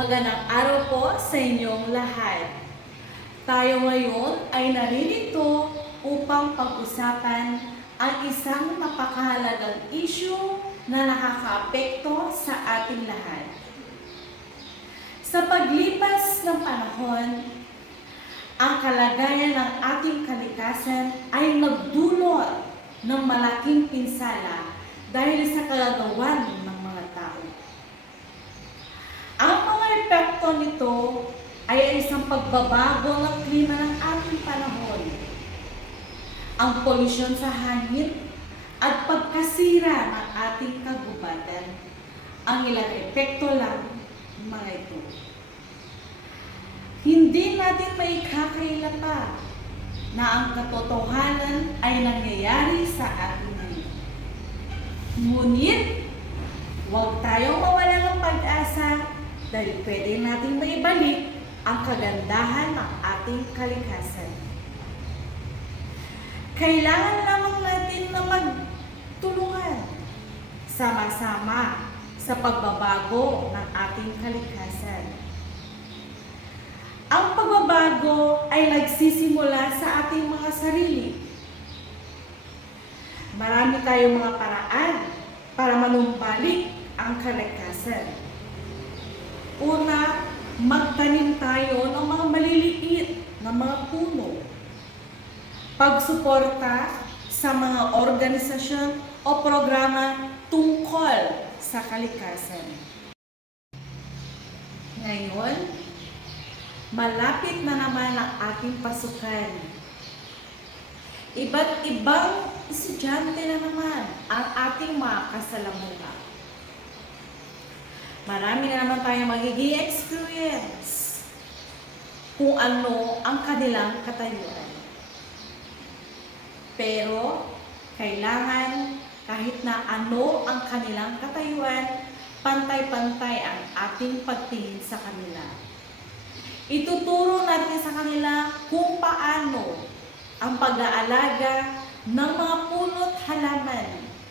Magandang araw po sa inyong lahat. Tayo ngayon ay naririto upang pag-usapan ang isang napakahalagang issue na nakakaapekto sa ating lahat. Sa paglipas ng panahon, ang kalagayan ng ating kalikasan ay nagdulot ng malaking pinsala dahil sa kagagawan ng mga tao. Ang mga epekto nito ay isang pagbabago ng klima ng ating panahon, ang polusyon sa hangin at pagkasira ng ating kagubatan. Ang ilang epekto lang mga ito. Hindi natin maikakaila pa na ang katotohanan ay nangyayari sa atin ngayon. Ngunit, huwag tayong mawala ng pag-asa dahil pwede nating maibalik ang kagandahan ng ating kalikasan. Kailangan lamang natin na magtulungan sama-sama sa pagbabago ng ating kalikasan. Ang pagbabago ay nagsisimula sa ating mga sarili. Marami tayong mga paraan para manumbalik ang kalikasan. Una, magtanim tayo ng mga maliliit na mga puno. Pagsuporta sa mga organisasyon o programa tungkol sa kalikasan. Ngayon, malapit na naman ang ating pasukan. Iba't ibang estudyante na naman ang ating mga kasalamuha. Marami na naman tayong magiging experience kung ano ang kanilang katayuan. Pero, kailangan kahit na ano ang kanilang katayuan, pantay-pantay ang ating pagtingin sa kanila. Ituturo natin sa kanila kung paano ang pag-aalaga ng mga puno't halaman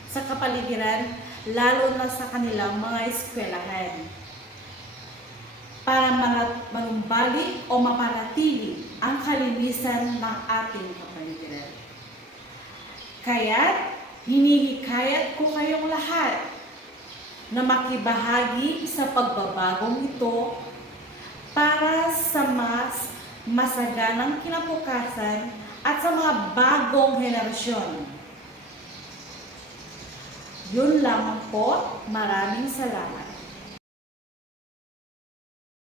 sa kapaligiran, lalo na sa kanilang mga eskwelahan para manumbalik o mapanatili ang kalinisan ng ating kapaligiran. Kaya, hinihikayat ko kayong lahat na makibahagi sa pagbabagong ito para sa mas masaganang kinabukasan at sa mga bagong henerasyon. Yun lamang po. Maraming salamat.